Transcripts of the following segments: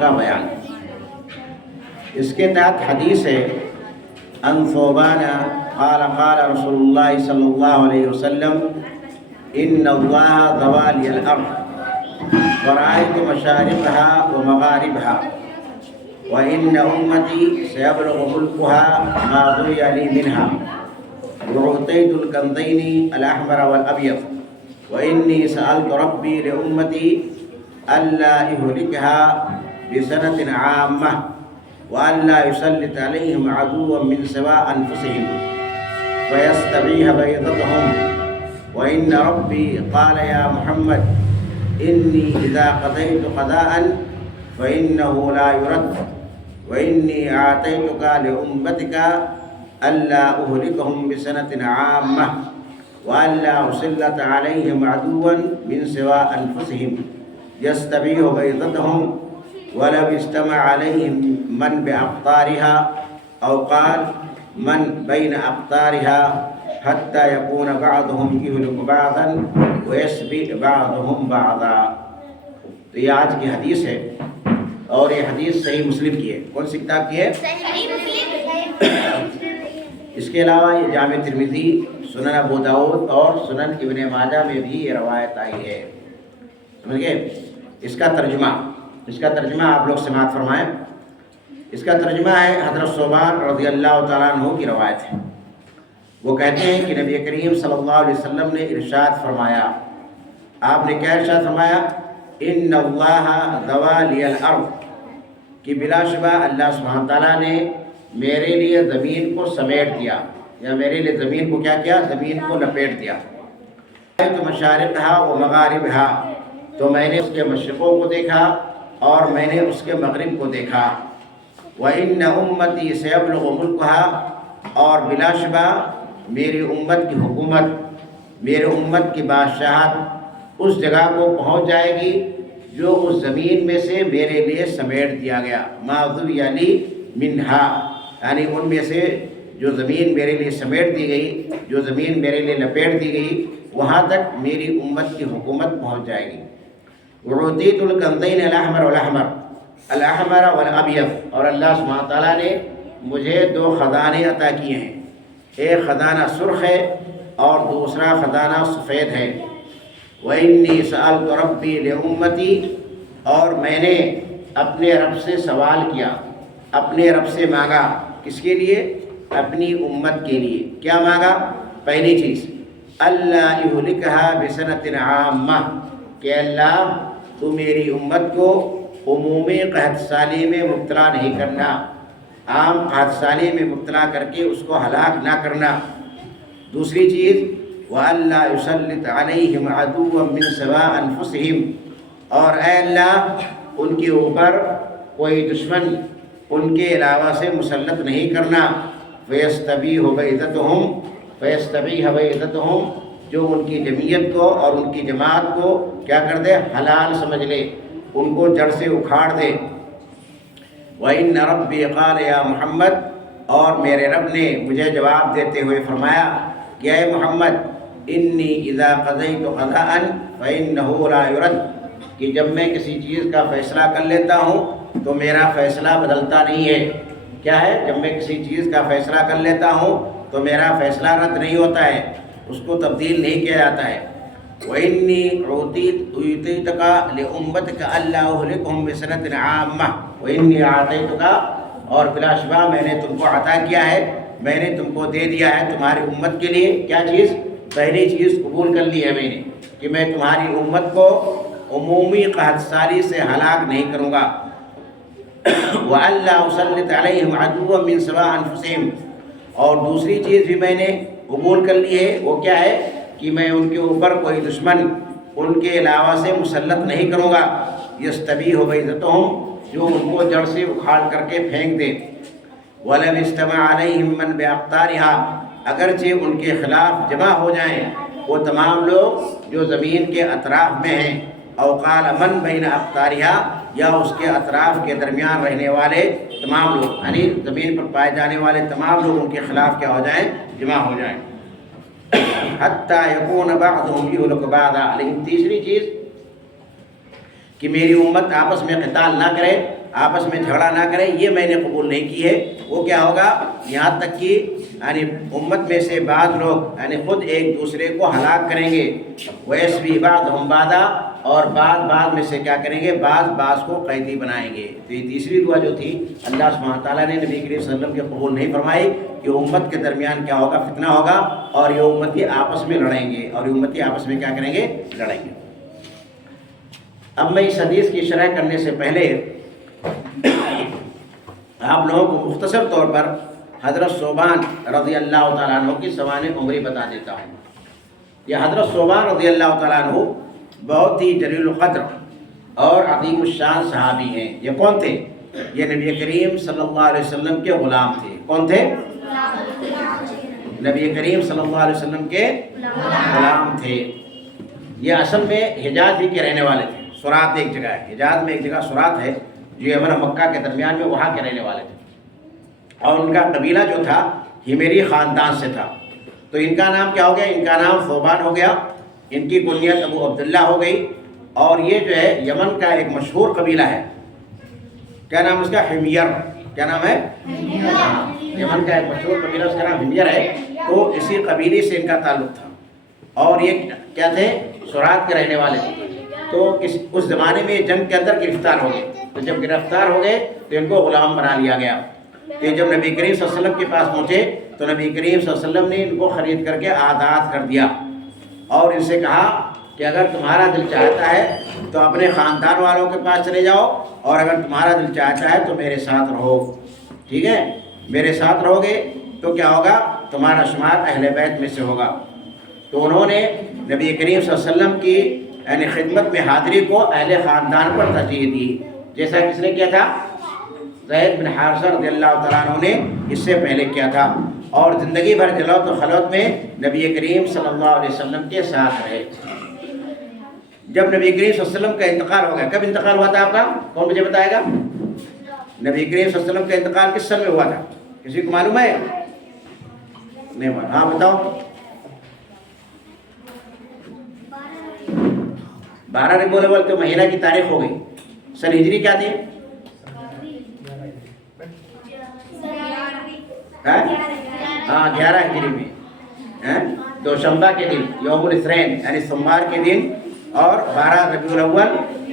کا بیان۔ اس کے تحت حدیث ہے ان ثوبان قال قال رسول اللہ صلی اللہ علیہ وسلم ان اللہ ضوى لي الارض ورأيت مشارقها ومغاربها وان امتي سيبلغ ملكها ما ضوي لي منها وأعطيت الكنزين الأحمر والأبيض وإني سألت ربي لأمتي ألا يهلكها بسنة عامة وألا يسلط عليهم عدوا من سواء أنفسهم فيستبيح بيضتهم وإن ربي قال يا محمد إني إذا قضيت قضاء فإنه لا يرد وإني أعطيتك لأمتك ألا أهلكهم بسنة عامة وألا أسلط عليهم عدوا من سواء أنفسهم يستبيح بيضتهم ولو اجتمع عليهم من بأقطارها أو قال من بين أقطارها حتى يكون بعضهم يهلك بعضا ويسبي بعضهم بعضا۔ تو یہ آج کی حدیث ہے اور یہ حدیث صحیح مسلم کی ہے۔ کون سی کتاب کی ہے؟ صحیح مسلم۔ اس کے علاوہ یہ جامع ترمذی، سنن ابو داؤد اور سنن ابن ماجہ میں بھی یہ روایت آئی ہے۔ سمجھ گئے؟ اس کا ترجمہ آپ لوگ سماعت فرمائیں۔ اس کا ترجمہ ہے حضرت ثوبان رضی اللہ تعالیٰ عنہ کی روایت ہے۔ وہ کہتے ہیں کہ نبی کریم صلی اللہ علیہ وسلم نے ارشاد فرمایا، آپ نے کیا ارشاد فرمایا؟ ان اللہ ضوى لي الارض، کہ بلا شبہ اللہ سبحانہ تعالیٰ نے میرے لیے زمین کو سمیٹ دیا، یا میرے لیے زمین کو کیا کیا؟ زمین کو لپیٹ دیا۔ تو مشارقها و مغاربها، تو میں نے اس کے مشرقوں کو دیکھا اور میں نے اس کے مغرب کو دیکھا۔ وَإِنَّ أُمَّتِي سَيَبْلُغُ مُلْكُهَا، اور بلا شبہ میری امت کی حکومت، میرے امت کی بادشاہت اس جگہ کو پہنچ جائے گی جو اس زمین میں سے میرے لیے سمیٹ دیا گیا۔ مَا ضُوِيَ لِي مِنْهَا، یعنی ان میں سے جو زمین میرے لیے سمیٹ دی گئی، جو زمین میرے لیے لپیٹ دی گئی، وہاں تک میری امت کی حکومت پہنچ جائے گی۔ وَأُعْطِيتُ الْكَنزَيْنِ الْأَحْمَرَ وَالْأَبْيَضَ، اور اللہ سبحانہ تعالیٰ نے مجھے دو خزانے عطا کیے ہیں، ایک خزانہ سرخ ہے اور دوسرا خزانہ سفید ہے۔ وَإِنِّي سَأَلْتُ رَبِّي لِأُمَّتِي، اور میں نے اپنے رب سے سوال کیا، اپنے رب سے مانگا، کس کے لیے؟ اپنی امت کے لیے۔ کیا مانگا؟ پہلی چیز اللہ یہلکھا بسنۃ عامہ، کہ اللہ تو میری امت کو عمومی قحط سالی میں مبتلا نہیں کرنا، عام قحط سالی میں مبتلا کر کے اس کو ہلاک نہ کرنا۔ دوسری چیز وَأَلَّا يُسَلِّطْ عَلَيْهِمْ عَدُوًّا مِّن سِوَاءِ أَنفُسِهِمْ، اور اے اللہ ان کے اوپر کوئی دشمن ان کے علاوہ سے مسلط نہیں کرنا۔ فَيَسْتَبِيحَ بَيْضَتُهُمْ، جو ان کی جمعیت کو اور ان کی جماعت کو کیا کر دے؟ حلال سمجھ لے، ان کو جڑ سے اکھاڑ دے۔ وَإِنَّ رَبِّي قَالَ يَا محمد، اور میرے رب نے مجھے جواب دیتے ہوئے فرمایا کہ اے محمد انی اذا قضیت قضاء فإنه لا يرد، کہ جب میں کسی چیز کا فیصلہ کر لیتا ہوں تو میرا فیصلہ بدلتا نہیں ہے۔ کیا ہے؟ جب میں کسی چیز کا فیصلہ کر لیتا ہوں تو میرا فیصلہ رد نہیں ہوتا ہے، اس کو تبدیل نہیں کیا جاتا ہے۔ وَإِنِّي أُوتِيتُكَ لِأُمَّتِكَ أَلَّا أُهْلِكَهُمْ بِسَنَةٍ عَامَّةٍ وَإِنِّي أَعْطَيْتُكَ، اور بلا شبہ میں نے تم کو عطا کیا ہے، میں نے تم کو دے دیا ہے تمہاری امت کے لیے۔ کیا چیز؟ پہلی چیز قبول کر لی ہے میں نے کہ میں تمہاری امت کو عمومی قحط سالی سے ہلاک نہیں کروں گا۔ وَأَلَّا أُسَلِّطَ عَلَيْهِمْ عَدُوًّا مِّن سِوَاءِ أَنفُسِهِمْ، اور دوسری چیز بھی میں نے قبول کر لی ہے، وہ کیا ہے؟ کہ میں ان کے اوپر کوئی دشمن ان کے علاوہ سے مسلط نہیں کروں گا۔ یستبیح بَیضَتُهُمْ، جو ان کو جڑ سے اکھاڑ کر کے پھینک دے۔ وَلَوِ اجْتَمَعَ عَلَيْهِمْ مَنْ بِأَقْطَارِهَا، اگرچہ ان کے خلاف جمع ہو جائیں وہ تمام لوگ جو زمین کے اطراف میں ہیں، او قال من بین اقطارها، یا اس کے اطراف کے درمیان رہنے والے تمام لوگ، یعنی زمین پر پائے جانے والے تمام لوگ ان کے خلاف کیا ہو جائیں؟ جمع ہو جائیں۔ حتی یکون بعضهم یہلک بعضا، لیکن تیسری چیز کہ میری امت آپس میں قتال نہ کرے، آپس میں جھگڑا نہ کرے، یہ میں نے قبول نہیں کی ہے، وہ کیا ہوگا؟ یہاں تک کہ یعنی امت میں سے بعض لوگ یعنی خود ایک دوسرے کو ہلاک کریں گے، وَيَسْبِي بَعْضُهُمْ بَعْضًا، اور بعض میں سے کیا کریں گے؟ بعض کو قیدی بنائیں گے۔ تو یہ تیسری دعا جو تھی اللہ سبحانہ تعالیٰ نے نبی کریم صلی اللہ علیہ وسلم کے قبول نہیں فرمائی کہ امت کے درمیان کیا ہوگا؟ فتنہ ہوگا، اور یہ امتی آپس میں لڑیں گے، اور یہ امتی آپس میں کیا کریں گے؟ لڑیں گے۔ اب میں اس حدیث کی شرح کرنے سے پہلے آپ لوگوں کو مختصر طور پر حضرت ثوبان رضی اللہ تعالیٰ عنہ کی سوانح عمری بتا دیتا ہوں۔ یہ حضرت ثوبان رضی اللہ تعالیٰ عنہ بہت ہی جلیل القدر اور عظیم الشان صحابی ہیں۔ یہ کون تھے؟ یہ نبی کریم صلی اللہ علیہ وسلم کے غلام تھے۔ کون تھے؟ نبی کریم صلی اللہ علیہ وسلم کے غلام تھے۔ یہ اصل میں حجاز ہی کے رہنے والے تھے۔ سرات ایک جگہ ہے، حجاز میں ایک جگہ سرات ہے جو یمن اور مکہ کے درمیان میں، وہاں کے رہنے والے تھے، اور ان کا قبیلہ جو تھا ہمیری خاندان سے تھا۔ تو ان کا نام کیا ہو گیا؟ ان کا نام ثوبان ہو گیا، ان کی کنیت ابو عبداللہ ہو گئی، اور یہ جو ہے یمن کا ایک مشہور قبیلہ ہے، کیا نام اس کا؟ حمیر۔ کیا نام ہے؟ یمن کا ایک مشہور قبیلہ، اس کا نام حمیر ہے۔ تو اسی قبیلے سے ان کا تعلق تھا، اور یہ کیا تھے؟ سرات کے رہنے والے تھے۔ تو اس زمانے میں جنگ کے اندر گرفتار ہو گئے، تو جب گرفتار ہو گئے تو ان کو غلام بنا لیا گیا۔ کہ جب نبی کریم صلی اللہ علیہ وسلم کے پاس پہنچے تو نبی کریم صلی اللہ علیہ وسلم نے ان کو خرید کر کے آزاد کر دیا، اور ان سے کہا کہ اگر تمہارا دل چاہتا ہے تو اپنے خاندان والوں کے پاس چلے جاؤ، اور اگر تمہارا دل چاہتا ہے تو میرے ساتھ رہو، ٹھیک ہے؟ میرے ساتھ رہو گے تو کیا ہوگا؟ تمہارا شمار اہل بیت میں سے ہوگا۔ تو انہوں نے نبی کریم صلی اللہ علیہ وسلم کی یعنی خدمت میں حاضری کو اہل خاندان پر ترجیح دی، جیسا کس نے کیا تھا؟ زید بن حارثہ رضی اللہ تعالیٰ عنہ نے اس سے پہلے کیا تھا، اور زندگی بھر جلوت و خلوت میں نبی کریم صلی اللہ علیہ وسلم کے ساتھ رہے۔ جب نبی کریم صلی اللہ علیہ وسلم کا انتقال ہو گیا، کب انتقال ہوا تھا آپ کا؟ کون مجھے بتائے گا؟ نبی کریم صلی اللہ علیہ وسلم کا انتقال کس سن میں ہوا تھا؟ کسی کو معلوم ہے؟ نہیں معلوم؟ ہاں بتاؤ۔ 12 ربیع الاول تو مہینہ کی تاریخ ہو گئی، سن ہجری کیا تھی؟ ہاں 11 ہجری میں، دوشنبہ کے دن، یوم الاثنین یعنی سوموار کے دن، اور 12 ربیع الاول،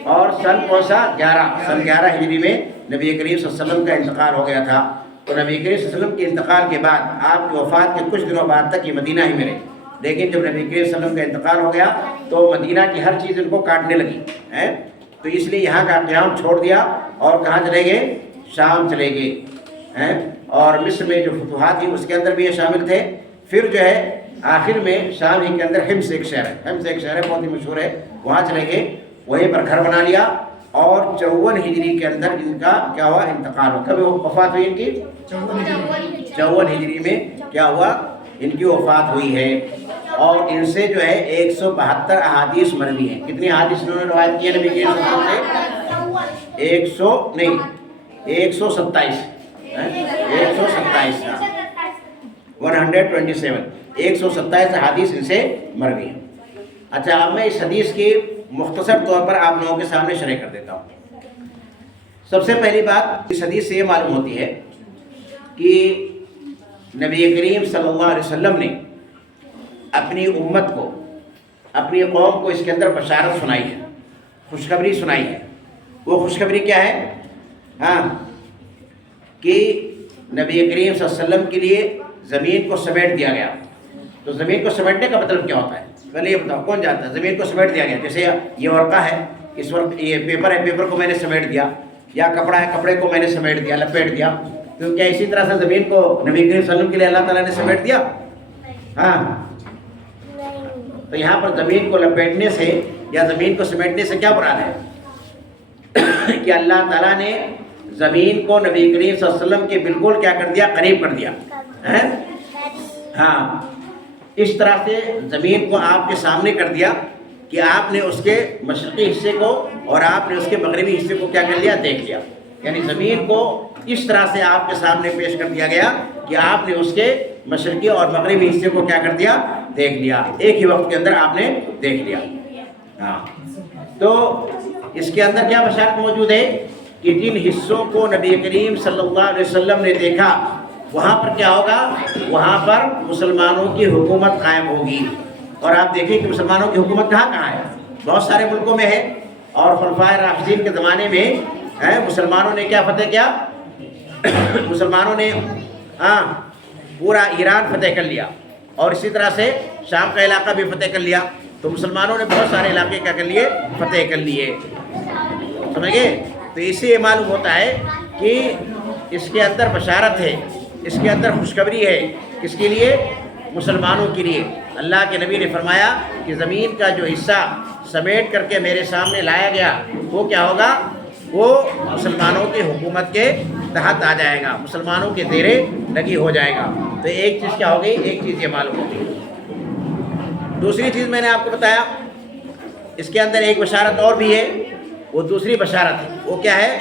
اور سن کون سا؟ 11، سن 11 ہجری میں نبی کریم صلی اللہ علیہ وسلم کا انتقال ہو گیا تھا۔ تو نبی کریم صلی اللہ علیہ وسلم کے انتقال کے بعد آپ کی وفات کے کچھ دنوں بعد تک یہ مدینہ ہی میں رہے، لیکن جب نبی کریم صلی اللہ علیہ وسلم کا انتقال ہو گیا تو مدینہ کی ہر چیز ان کو کاٹنے لگی، تو اس لیے یہاں کا قیام چھوڑ دیا، اور کہاں چلے گئے؟ شام چلے گئے، اور مصر میں جو فتوحات تھی اس کے اندر بھی یہ شامل تھے۔ پھر جو ہے آخر میں شام ہی کے اندر حمص ایک شہر ہے، حمص ایک شہر ہے بہت ہی مشہور ہے، وہاں چلے گئے، وہیں پر گھر بنا لیا، اور 54 ہجری کے اندر ان کا کیا ہوا؟ انتقال ہوا۔ کبھی وفات ہوئی ان کی؟ 54 ہجری میں کیا ہوا؟ ان کی وفات ہوئی ہے، اور ان سے جو ہے 172 احادیث مروی ہیں۔ کتنی احادیث انہوں نے روایت کی ہے نبی کے سے؟ 127 127 احادیث ان سے مروی ہیں۔ اچھا، اب میں اس حدیث کی مختصر طور پر آپ لوگوں کے سامنے شرح کر دیتا ہوں۔ سب سے پہلی بات اس حدیث سے یہ معلوم ہوتی ہے کہ نبی کریم صلی اللہ علیہ وسلم نے اپنی امت کو، اپنی قوم کو اس کے اندر بشارت سنائی ہے، خوشخبری سنائی ہے۔ وہ خوشخبری کیا ہے؟ کہ نبی کریم صلی اللہ علیہ وسلم کے لیے زمین کو سمیٹ دیا گیا۔ تو زمین کو سمیٹنے کا مطلب کیا ہوتا ہے؟ پہلے یہ بتاؤ، کون جانتا ہے؟ زمین کو سمیٹ دیا گیا، جیسے یہ ورقہ ہے، اس وقت یہ پیپر ہے، پیپر کو میں نے سمیٹ دیا، یا کپڑا ہے، کپڑے کو میں نے سمیٹ دیا، لپیٹ دیا۔ تو کیا اسی طرح سے زمین کو نبی کریم صلی اللہ علیہ وسلم کے لیے اللہ تعالیٰ نے سمیٹ دیا؟ تو یہاں پر زمین کو لپیٹنے سے یا زمین کو سمیٹنے سے کیا مراد ہے؟ کہ اللہ تعالیٰ نے زمین کو نبی کریم صلی اللہ علیہ وسلم کے بالکل کیا کر دیا؟ قریب کر دیا۔ اس طرح سے زمین کو آپ کے سامنے کر دیا کہ آپ نے اس کے مشرقی حصے کو اور آپ نے اس کے مغربی حصے کو کیا کر لیا؟ دیکھ لیا۔ یعنی زمین کو اس طرح سے آپ کے سامنے پیش کر دیا گیا کہ آپ نے اس کے مشرقی اور مغربی حصے کو کیا کر دیا؟ دیکھ لیا، ایک ہی وقت کے اندر آپ نے دیکھ لیا۔ تو اس کے اندر کیا بشارت موجود ہے کہ جن حصوں کو نبی کریم صلی اللہ علیہ وسلم نے دیکھا وہاں پر کیا ہوگا، وہاں پر مسلمانوں کی حکومت قائم ہوگی۔ اور آپ دیکھیں کہ مسلمانوں کی حکومت کہاں کہاں ہے، بہت سارے ملکوں میں ہے، اور خلفائے راشدین کے زمانے میں مسلمانوں نے کیا فتح کیا، مسلمانوں نے پورا ایران فتح کر لیا، اور اسی طرح سے شام کا علاقہ بھی فتح کر لیا۔ تو مسلمانوں نے بہت سارے علاقے کیا کر لیے، فتح کر لیے، سمجھ گئے۔ تو اس سے یہ معلوم ہوتا ہے کہ اس کے اندر بشارت ہے، اس کے اندر خوشخبری ہے، کس کے لیے، مسلمانوں کے لیے۔ اللہ کے نبی نے فرمایا کہ زمین کا جو حصہ سمیٹ کر کے میرے سامنے لایا گیا وہ کیا ہوگا، وہ مسلمانوں کی حکومت کے تحت آ جائے گا، مسلمانوں کے زیرے لگی ہو جائے گا۔ تو ایک چیز کیا ہو گئی، ایک چیز یہ معلوم ہو گئی۔ دوسری چیز میں نے آپ کو بتایا، اس کے اندر ایک بشارت اور بھی ہے، وہ دوسری بشارت ہے، وہ کیا ہے،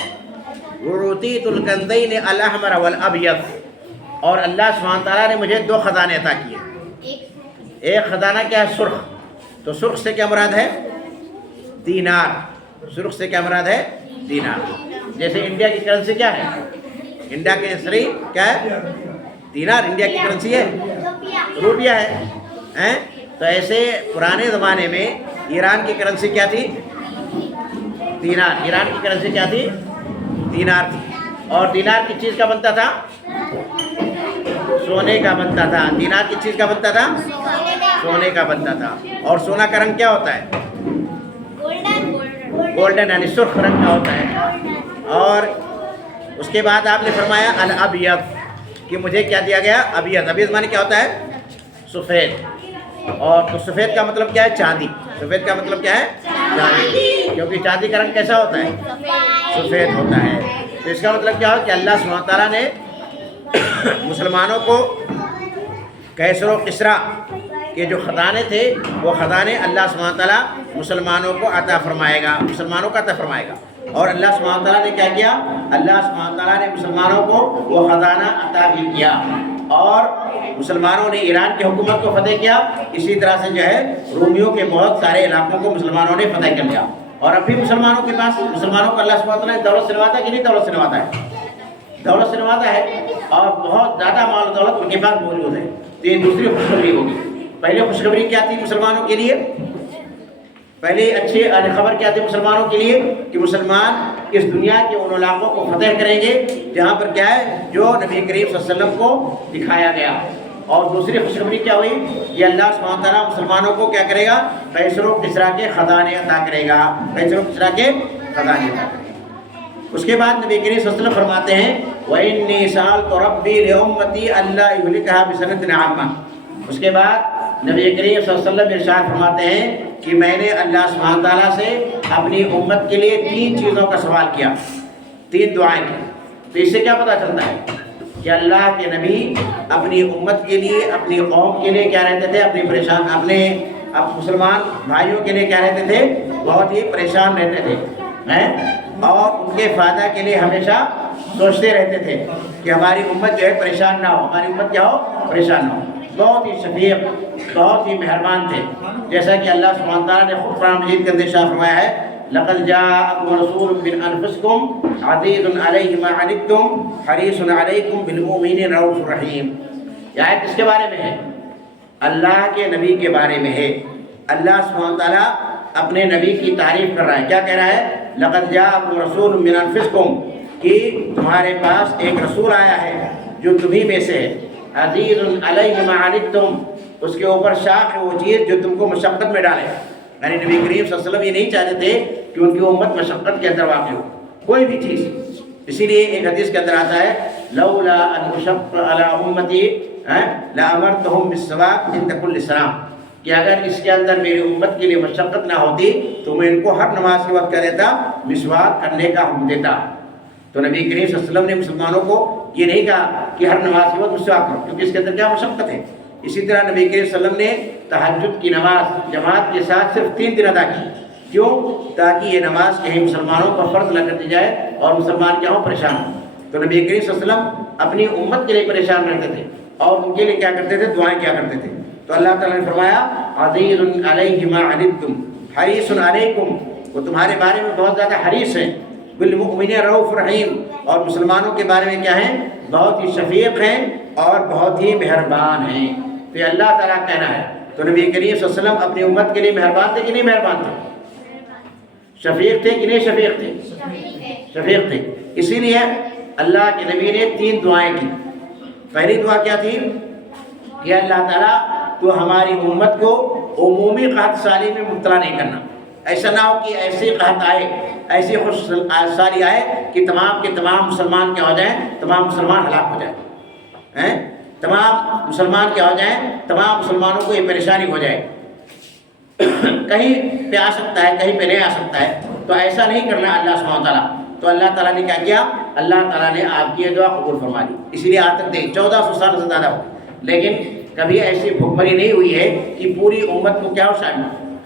وَأُوتِيتُ الْكَنزَيْنِ الْأَحْمَرَ وَالْأَبْيَضَ، اور اللہ سبحانہ تعالیٰ نے مجھے دو خزانے عطا کیے۔ ایک خزانہ کیا ہے، سرخ، تو سرخ سے کیا مراد ہے، دینار، سرخ سے کیا مراد ہے، دینار۔ جیسے انڈیا کی کرنسی کیا ہے، انڈیا کی کرنسی کیا ہے، دینار، انڈیا کی کرنسی ہے، روپیہ ہے۔ تو ایسے پرانے زمانے میں ایران کی کرنسی کیا تھی، دینار، ایران کی کرنسی کیا تھی، دینار تھی۔ اور دینار کس چیز کا بنتا تھا، سونے کا بنتا تھا۔ دینار کس چیز کا بنتا تھا، سونے کا بنتا تھا۔ اور سونا کا رنگ کیا ہوتا ہے، گولڈن، یعنی سرخ رنگ کا ہوتا ہے۔ اور اس کے بعد آپ نے فرمایا الابیض، کہ مجھے کیا دیا گیا، ابیض، ابیض معنی کیا ہوتا ہے، سفید۔ اور تو سفید کا مطلب کیا ہے، چاندی، سفید کا مطلب کیا ہے، چاندی، کیونکہ چاندی کا رنگ کیسا ہوتا ہے، سفید ہوتا ہے۔ تو اس کا مطلب کیا ہو کہ اللہ سبحانہ تعالیٰ نے مسلمانوں کو کیسر و کسریٰ کے جو خزانے تھے وہ خزانے اللہ سبحانہ تعالیٰ مسلمانوں کو عطا فرمائے گا، مسلمانوں کو عطا فرمائے گا۔ اور اللہ سبحانہ تعالیٰ نے کیا کیا، اللہ سبحانہ تعالیٰ نے مسلمانوں کو وہ خزانہ عطا بھی کیا، اور مسلمانوں نے ایران کی حکومت کو فتح کیا۔ اسی طرح سے جو ہے رومیوں کے بہت سارے علاقوں کو مسلمانوں نے فتح کر لیا۔ اور اب بھی مسلمانوں کے پاس، مسلمانوں کو اللہ سبحانہ تعالیٰ نے دولت سے نوازا کہ نہیں، دولت سے نوازا ہے، دولت سے نوازا ہے، اور بہت زیادہ مال و دولت ان کے پاس موجود ہے۔ تو یہ دوسری خوشخبری ہوگی۔ پہلے خوشخبری کیا تھی مسلمانوں کے لیے، پہلے اچھی خبر کیا تھی مسلمانوں کے لیے، کہ مسلمان اس دنیا کے ان علاقوں کو فتح کریں گے جہاں پر کیا ہے، جو نبی کریم صلی اللہ علیہ وسلم کو دکھایا گیا۔ اور دوسری خوشخبری کیا ہوئی، یہ اللہ سبحانہ تعالیٰ مسلمانوں کو کیا کرے گا، کیسر و کسریٰ کے خزانے عطا کرے گا، کیسر و کسریٰ کے خزانے عطا کرے گا۔ اس کے بعد نبی کریم صلی اللہ علیہ وسلم فرماتے ہیں وَإِنِّي سَأَلْتُ رَبِّي لِأُمَّتِي أَلَّا يُهْلِكَهَا بِسَنَةٍ عَامَّةٍ۔ اس کے بعد نبی کریم صلی اللہ علیہ وسلم ارشاد فرماتے ہیں کہ میں نے اللہ سبحانہ تعالیٰ سے اپنی امت کے لیے 3 چیزوں کا سوال کیا، 3 دعائیں کی۔ تو اس سے کیا پتہ چلتا ہے کہ اللہ کے نبی اپنی امت کے لیے، اپنی قوم کے لیے کیا رہتے تھے، اپنے مسلمان بھائیوں کے لیے کیا رہتے تھے، بہت ہی پریشان رہتے تھے، اور ان کے فائدہ کے لیے ہمیشہ سوچتے رہتے تھے کہ ہماری امت جو ہے پریشان نہ ہو، ہماری امت کیا ہو، پریشان نہ ہو۔ بہت ہی شفیق، بہت ہی مہربان تھے، جیسا کہ اللہ سبحانہ تعالیٰ نے خود قرآن مجید کے اندر ارشاد فرمایا ہے لَقَدْ جَاءَكُمْ رَسُولٌ مِّنْ أَنفُسِكُمْ عَزِيزٌ عَلَيْهِ مَا عَنِتُّمْ حَرِيصٌ عَلَيْكُمْ بِالْمُؤْمِنِينَ رَءُوفٌ رَحِيمٌ۔ یہ آیت کس کے بارے میں ہے، اللہ کے نبی کے بارے میں ہے۔ اللہ سبحانہ تعالیٰ اپنے نبی کی تعریف کر رہا ہے، کیا کہہ رہا ہے، لَقَدْ جَاءَكُمْ رَسُولٌ مِّنْ أَنفُسِكُمْ، کہ تمہارے پاس ایک رسول آیا ہے جو تمہیں میں سے ہے، عزیز علیہ ما عنتم، اس کے اوپر شاق ہے وہ چیز جو تم کو مشقت میں ڈالے۔ یعنی نبی کریم صلی اللہ علیہ وسلم یہ نہیں چاہتے تھے کہ ان کی امت مشقت کے اندر واقع ہو، کوئی بھی چیز۔ اسی لیے ایک حدیث کے اندر آتا ہے لولا ان اشق علی امتی لامرتهم بالسواک عند کل صلاۃ، کہ اگر اس کے اندر میری امت کے لیے مشقت نہ ہوتی تو میں ان کو ہر نماز کے وقت کہہ دیتا مسواک کرنے کا حکم دیتا۔ تو نبی کریم صلی اللہ علیہ وسلم نے مسلمانوں کو یہ نہیں کہا کہ ہر نماز کے وقت مسواک کرو، کیونکہ اس کے اندر کیا مشقت ہے۔ اسی طرح نبی کریم صلی اللہ علیہ وسلم نے تہجد کی نماز جماعت کے ساتھ صرف 3 دن ادا کی، کیوں؟ تاکہ یہ نماز کہیں مسلمانوں پر فرض نہ کر دی جائے اور مسلمان کیا ہوں، پریشان ہوں۔ تو نبی کریم صلی اللہ علیہ وسلم اپنی امت کے لیے پریشان رہتے تھے اور ان کے لیے کیا کرتے تھے، دعائیں کیا کرتے تھے۔ تو اللہ تعالیٰ نے فرمایا عزیز علیہ ما عنتم حریص علیکم وہ تمہارے بارے میں بہت زیادہ حریص ہیں، بالمؤمنین رؤوف رحیم، اور مسلمانوں کے بارے میں کیا ہیں؟ بہت ہی شفیق ہیں اور بہت ہی مہربان ہیں۔ تو یہ اللہ تعالیٰ کا کہنا ہے۔ تو نبی کریم صلی اللہ علیہ وسلم اپنی امت کے لیے مہربان تھے کہ نہیں مہربان تھے؟ شفیق تھے کہ نہیں شفیق تھے؟ شفیق تھے۔ اسی لیے اللہ کے نبی نے 3 دعائیں کی۔ پہلی دعا کیا تھی؟ کہ اللہ تعالیٰ تو ہماری امت کو عمومی قحط سالی میں مبتلا نہیں کرنا، ایسا نہ ہو کہ ایسی قحط آئے، ایسی خوش سالی آئے کہ تمام کے تمام مسلمان کیا ہو جائیں؟ تمام مسلمان ہلاک ہو جائیں، تمام مسلمان کیا ہو جائیں؟ تمام مسلمانوں کو یہ پریشانی ہو جائے، کہیں پہ آ سکتا ہے کہیں پہ نہیں آ سکتا ہے، تو ایسا نہیں کرنا اللہ سبحانہ و تعالیٰ۔ تو اللہ تعالیٰ نے کیا کیا؟ اللہ تعالیٰ نے آپ کی یہ دعا قبول فرما لی۔ اسی لیے آج تک 1400 سال سے زیادہ ہو، لیکن کبھی ایسی بھوکمری نہیں ہوئی ہے کہ پوری امت کو کیا ہو شامل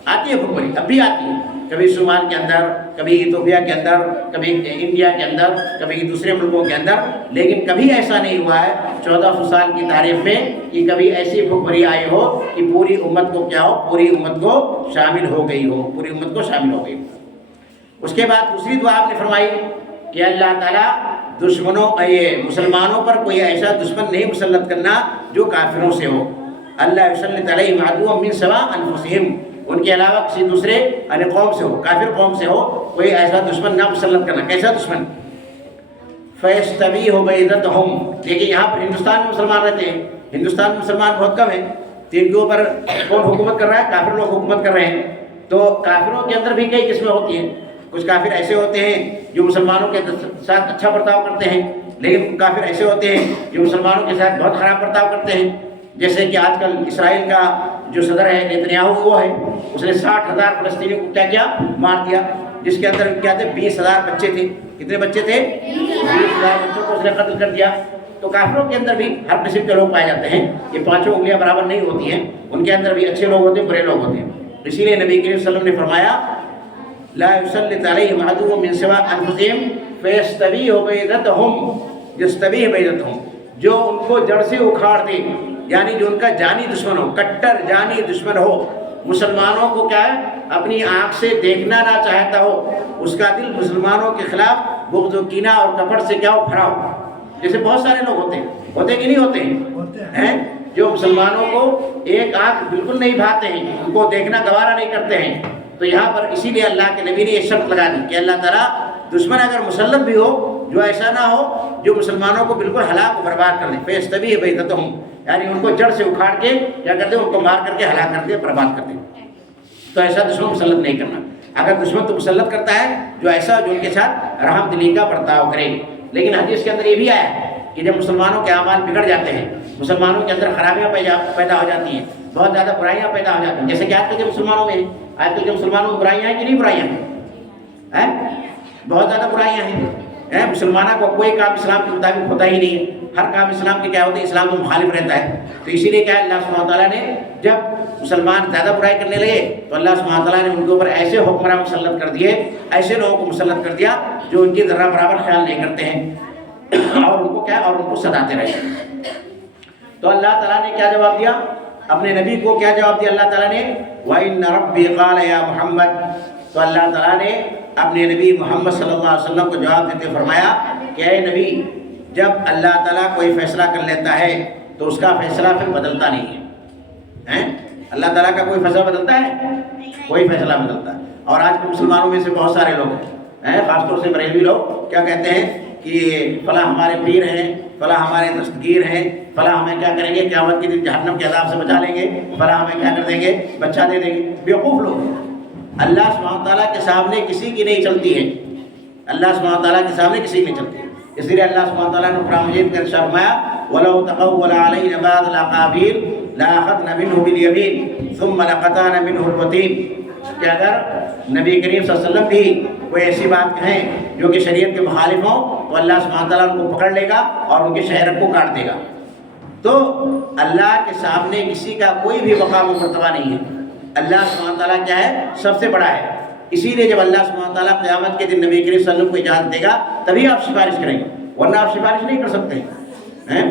آتی ہے۔ بھوکمری اب بھی آتی ہے، کبھی صومال کے اندر، کبھی ایتھوپیا کے اندر، کبھی انڈیا کے اندر، کبھی دوسرے ملکوں کے اندر، لیکن کبھی ایسا نہیں ہوا ہے 1400 سال کی تاریخ میں کہ کبھی ایسی بھوکمری آئی ہو کہ پوری امت کو کیا ہو؟ پوری امت کو شامل ہو گئی ہو، پوری امت کو شامل ہو گئی۔ اس کے بعد دوسری دعا آپ نے فرمائی کہ اللہ تعالیٰ دشمنوں یہ مسلمانوں پر کوئی ایسا دشمن نہیں مسلط کرنا جو کافروں سے ہو۔ اللہ یسلط علیہم عدوا من سوا انفسہم، ان کے علاوہ کسی دوسرے یعنی قوم سے ہو، کافر قوم سے ہو، کوئی ایسا دشمن نہ مسلط کرنا۔ کیسا دشمن؟ فیستبیح بَیضَتَہم، لیکن یہاں پر ہندوستان میں مسلمان رہتے ہیں، ہندوستان میں مسلمان بہت کم ہیں، تو ان کے اوپر کون حکومت کر رہا ہے؟ کافر لوگ حکومت کر رہے ہیں۔ تو کافروں کے اندر بھی کئی قسمیں ہوتی ہیں، کچھ کافر ایسے ہوتے ہیں جو مسلمانوں کے ساتھ اچھا برتاؤ کرتے ہیں، لیکن کافر ایسے ہوتے ہیں جو مسلمانوں کے ساتھ بہت خراب برتاؤ کرتے ہیں۔ جیسے کہ آج کل اسرائیل کا جو صدر ہے نیتنیاہو وہ ہے، اس نے 60,000 فلسطینیوں کو کیا مار دیا، جس کے اندر کیا تھے 20,000 بچے تھے۔ کتنے بچے تھے؟ 20,000 بچوں کو اس نے قتل کر دیا۔ تو کافروں کے اندر بھی ہر قسم کے لوگ پائے جاتے ہیں، یہ 5 انگلیاں برابر نہیں ہوتی ہیں، ان کے اندر بھی اچھے لوگ ہوتے ہیں، برے لوگ ہوتے ہیں۔ اسی لیے نبی کریم صلی اللہ علیہ وسلم نے فرمایا لا یسلط علیہم عدوا من سوا انفسہم فیستبیح بَیضَتَہم، یستبیح بَیضَتَہم، جو ان کو جڑ سے اکھاڑ دے، یعنی جو ان کا جانی دشمن ہو، کٹر جانی دشمن ہو، مسلمانوں کو کیا ہے اپنی آنکھ سے دیکھنا نہ چاہتا ہو، اس کا دل مسلمانوں کے خلاف بغض و کینہ اور کپٹ سے کیا ہو بھرا ہو۔ جیسے بہت سارے لوگ ہوتے کہ نہیں ہوتے ہیں جو مسلمانوں کو ایک آنکھ بالکل نہیں بھاتے ہیں، ان کو دیکھنا گوارا نہیں کرتے ہیں۔ تو یہاں پر اسی لیے اللہ کے نبی نے یہ شرط لگا دی کہ اللہ تعالیٰ دشمن اگر مسلط بھی ہو، جو ایسا نہ ہو جو مسلمانوں کو بالکل ہلاک و برباد کر دے، فیستبیح بَیضَتَہم، یعنی ان کو جڑ سے اکھاڑ کے کیا کرتے ہیں؟ ان کو مار کر کے ہلاک کر دے، برباد کر دے۔ تو ایسا دشمن مسلط نہیں کرنا۔ اگر دشمن تو مسلط کرتا ہے جو ایسا جو ان کے ساتھ رحم دلی کا برتاؤ کرے۔ لیکن حدیث کے اندر یہ بھی آیا ہے کہ جب مسلمانوں کے اعمال بگڑ جاتے ہیں، مسلمانوں کے اندر خرابیاں پیدا ہو جاتی ہیں، بہت زیادہ برائیاں پیدا ہو جاتی ہیں، جیسے کہ آج کل کے مسلمانوں میں آج کل کے مسلمانوں میں برائیاں ہیں کہ نہیں برائیاں ہیں؟ بہت زیادہ برائیاں ہیں۔ مسلمانوں کو کوئی کام اسلام کے مطابق ہوتا ہی نہیں ہے، ہر کام اسلام کے کیا ہوتے ہیں؟ اسلام کو مخالف رہتا ہے۔ تو اسی لیے کیا ہے اللہ سبحانہ تعالیٰ نے جب مسلمان زیادہ برائی کرنے لگے تو اللہ سبحانہ تعالیٰ نے ان کے اوپر ایسے حکمراں مسلط کر دیے، ایسے لوگوں کو مسلط کر دیا جو ان کی ذرہ برابر خیال نہیں کرتے ہیں اور ان کو کیا اور ان کو ستاتے رہتے ہیں۔ تو اللہ تعالیٰ نے کیا جواب دیا؟ اپنے نبی کو کیا جواب دیا اللہ تعالیٰ نے؟ وَإِنَّ رَبِّي قَالَ يَا مُحَمَّدْ، تو اللہ تعالیٰ نے اپنے نبی محمد صلی اللہ علیہ وسلم کو جواب دیتے فرمایا کہ اے نبی، جب اللہ تعالیٰ کوئی فیصلہ کر لیتا ہے تو اس کا فیصلہ پھر بدلتا نہیں ہے۔ اللہ تعالیٰ کا کوئی فیصلہ بدلتا ہے؟ کوئی فیصلہ بدلتا ہے۔ اور آج کے مسلمانوں میں سے بہت سارے لوگ ہیں، خاص طور سے بریلوی لوگ کیا کہتے ہیں کہ فلاں ہمارے پیر ہیں، فلاں ہمارے دستگیر ہیں، فلاں ہمیں کیا کریں گے قیامت کے دن جہنم کے عذاب سے بچا لیں گے، فلاں ہمیں کیا کر دیں گے بچہ دے دیں گے۔ بیوقوف لوگ۔ اللہ سبحانہ تعالیٰ کے سامنے کسی کی نہیں چلتی ہے، اللہ سبحانہ تعالیٰ کے سامنے کسی کی نہیں چلتی ہے۔ اس لیے اللہ سبحانہ تعالیٰ نے قرآن مجید کا ارشاد فرمایا وَلَوْ تَقَوَّلَ عَلَيْنَا بَعْضَ الْأَقَاوِيلِ لَأَخَذْنَا مِنْهُ بِالْيَمِينِ ثُمَّ لَقَطَعْنَا مِنْهُ الْوَتِينَ، کہ اگر نبی کریم صلی اللہ علیہ وسلم بھی کوئی ایسی بات کہیں جو کہ شریعت کے مخالف ہوں تو اللہ سبحانہ تعالیٰ ان کو پکڑ لے گا اور ان کے شہرت کو کاٹ دے گا۔ تو اللہ کے سامنے کسی کا کوئی بھی مقام و مرتبہ نہیں ہے، اللہ سبحانہ تعالیٰ کیا ہے؟ سب سے بڑا ہے۔ اسی لیے جب اللہ سبحانہ تعالیٰ قیامت کے دن نبی کریم صلی اللہ علیہ وسلم کو اجازت دے گا تبھی آپ سفارش کریں گے، ورنہ آپ سفارش نہیں کر سکتے ہیں۔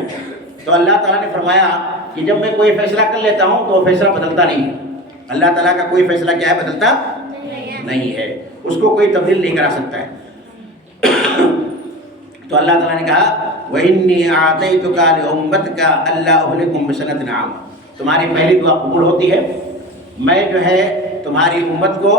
تو اللہ تعالیٰ نے فرمایا کہ جب میں کوئی فیصلہ کر لیتا ہوں تو وہ فیصلہ بدلتا نہیں ہے۔ اللہ تعالیٰ کا کوئی فیصلہ کیا ہے؟ بدلتا نہیں ہے۔ اس کو کوئی تبدیل نہیں کرا سکتا ہے۔ تو اللہ تعالیٰ نے کہا وَإِنِّي أَعْطَيْتُكَ لِأُمَّتِكَ أَلَّا أُهْلِكُمْ بِسَنَةٍ عَامَةٍ، تمہاری پہلی دعا قبول ہوتی ہے، میں جو ہے تمہاری امت کو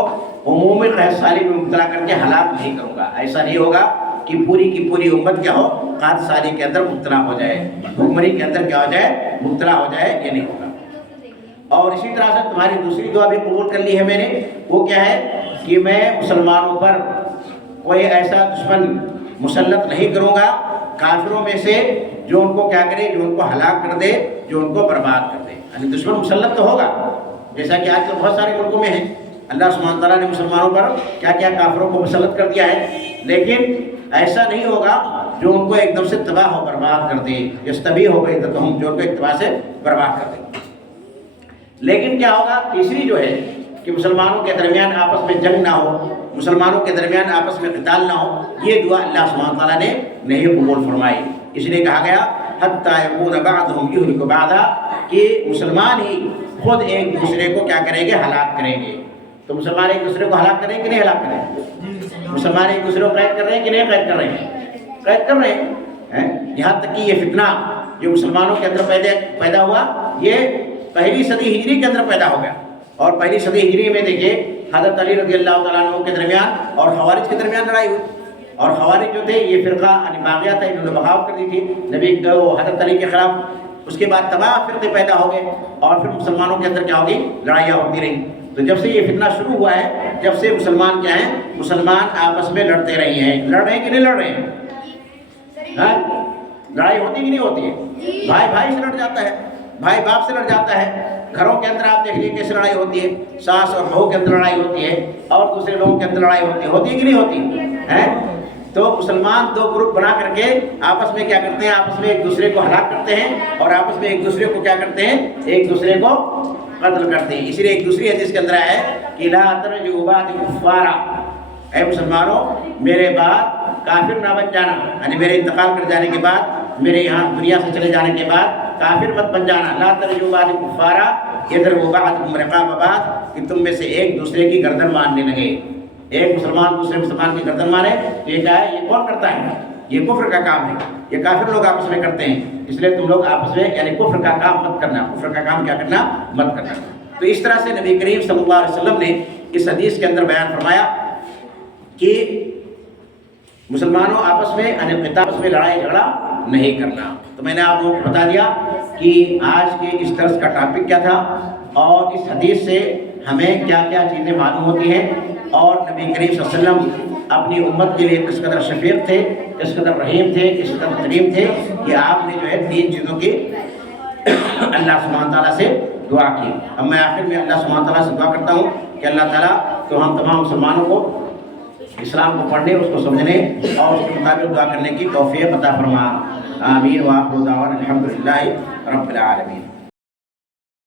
عمومی قحط سالی میں مبتلا کر کے ہلاک نہیں کروں گا۔ ایسا نہیں ہوگا کہ پوری کی پوری امت کیا ہو، قحط سالی کے اندر مبتلا ہو جائے، بھوکمری کے اندر کیا ہو جائے، مبتلا ہو جائے، یہ نہیں ہوگا۔ اور اسی طرح سے تمہاری دوسری دعا بھی قبول کر لی ہے میں نے، وہ کیا ہے کہ میں مسلمانوں پر کوئی ایسا دشمن مسلط نہیں کروں گا کافروں میں سے جو ان کو کیا کرے، جو ان کو ہلاک کر دے، جو ان کو برباد کر دے۔ یعنی دشمن مسلط تو ہوگا، جیسا کہ آج کل بہت سارے ملکوں میں ہے، اللہ سبحانہ تعالیٰ نے مسلمانوں پر کیا کیا کافروں کو مسلط کر دیا ہے، لیکن ایسا نہیں ہوگا جو ان کو ایک دم سے تباہ و برباد کر دے، یستبیح ہو گئی تو ہم جو ان کو ایک تباہ سے برباد کر دیں۔ لیکن کیا ہوگا، تیسری جو ہے کہ مسلمانوں کے درمیان آپس میں جنگ نہ ہو، مسلمانوں کے درمیان آپس میں قتال نہ ہو، یہ دعا اللہ سبحانہ تعالیٰ نے نہیں قبول فرمائی۔ اس لیے کہا گیا حتیٰ یکون بعضهم یہلک بعضا، کہ مسلمان ہی خود ایک دوسرے کو کیا کریں گے، ہلاک کریں گے۔ تو مسلمان ایک دوسرے کو ہلاک کریں کہ نہیں ہلاک کریں؟ مسلمان ایک دوسرے کو قید کر رہے ہیں کہ نہیں قید کر رہے ہیں؟ قید کر رہے ہیں۔ یہاں تک کہ یہ فتنہ جو مسلمانوں کے اندر پیدا ہوا، یہ پہلی صدی ہجری کے اندر پیدا ہو گیا، اور پہلی صدی ہجری میں دیکھیے حضرت علی رضی اللہ تعالیٰ عنہ کے درمیان اور خوارج کے درمیان لڑائی ہوئی، اور خوارج جو تھے یہ فرقہ باغیہ تھا، انہوں نے بغاوت کر دی تھی نبی حضرت علی کے خلاف۔ اس کے بعد تمام فرقے پیدا ہو گئے، اور پھر مسلمانوں کے اندر کیا ہوگی، لڑائیاں ہوتی رہیں۔ تو جب سے یہ فتنہ شروع ہوا ہے، جب سے مسلمان کیا ہیں، مسلمان آپس میں لڑتے رہے ہیں۔ لڑ رہے ہیں کہ نہیں لڑ رہے ہیں؟ لڑائی ہوتی کہ نہیں ہوتی ہے؟ بھائی بھائی سے لڑ جاتا ہے، بھائی باپ سے لڑ جاتا ہے، گھروں کے اندر آپ دیکھ لیجیے کیسے لڑائی ہوتی ہے، ساس اور بہو کے اندر لڑائی ہوتی ہے، اور دوسرے لوگوں کے اندر لڑائی ہوتی ہے کہ نہیں ہوتی ہے؟ تو مسلمان دو گروپ بنا کر کے آپس میں کیا کرتے ہیں، آپس میں ایک دوسرے کو ہلاک کرتے ہیں، اور آپس میں ایک دوسرے کو کیا کرتے ہیں، ایک دوسرے کو قتل کرتے ہیں۔ اسی لیے ایک دوسری حدیث کے اندر ہے کہ لا ترجعوا بعدی کفارا، اے مسلمانوں میرے بعد کافر نہ بن جانا، یعنی میرے انتقال کر جانے کے بعد، میرے یہاں دنیا سے چلے جانے کے بعد کافر مت بن جانا۔ لا ترجعوا بعدی کفارا یضرب بعضکم رقاب بعض، کہ تم میں سے ایک دوسرے کی گردن مارنے لگے۔ ایک مسلمان دوسرے مسلمان کی گردن مارے تو یہ کیا ہے، یہ کون کرتا ہے؟ یہ کفر کا کام ہے، یہ کافر لوگ آپس میں کرتے ہیں۔ اس لیے تم لوگ آپس میں یعنی کفر کا کام مت کرنا، کفر کا کام کیا کرنا، مت کرنا۔ تو اس طرح سے نبی کریم صلی اللہ علیہ وسلم نے اس حدیث کے اندر بیان فرمایا کہ مسلمانوں آپس میں آپس میں لڑائی جھگڑا نہیں کرنا۔ تو میں نے آپ لوگوں کو بتا دیا کہ آج کے اس درس کا ٹاپک کیا تھا، اور اس حدیث سے ہمیں کیا کیا چیزیں معلوم ہوتی ہیں، اور نبی کریم صلی اللہ علیہ وسلم اپنی امت کے لیے کس قدر شفیق تھے، کس قدر رحیم تھے، کس قدر کریم تھے، کہ آپ نے جو ہے 3 چیزوں کی اللہ سبحانہ تعالیٰ سے دعا کی۔ اب میں آخر میں اللہ سبحانہ تعالیٰ سے دعا کرتا ہوں کہ اللہ تعالیٰ تو ہم تمام مسلمانوں کو اسلام کو پڑھنے، اس کو سمجھنے اور اس کے مطابق دعا کرنے کی توفیق عطا فرما۔ آمین۔ وآخر دعوانا الحمدللہ رب العالمین۔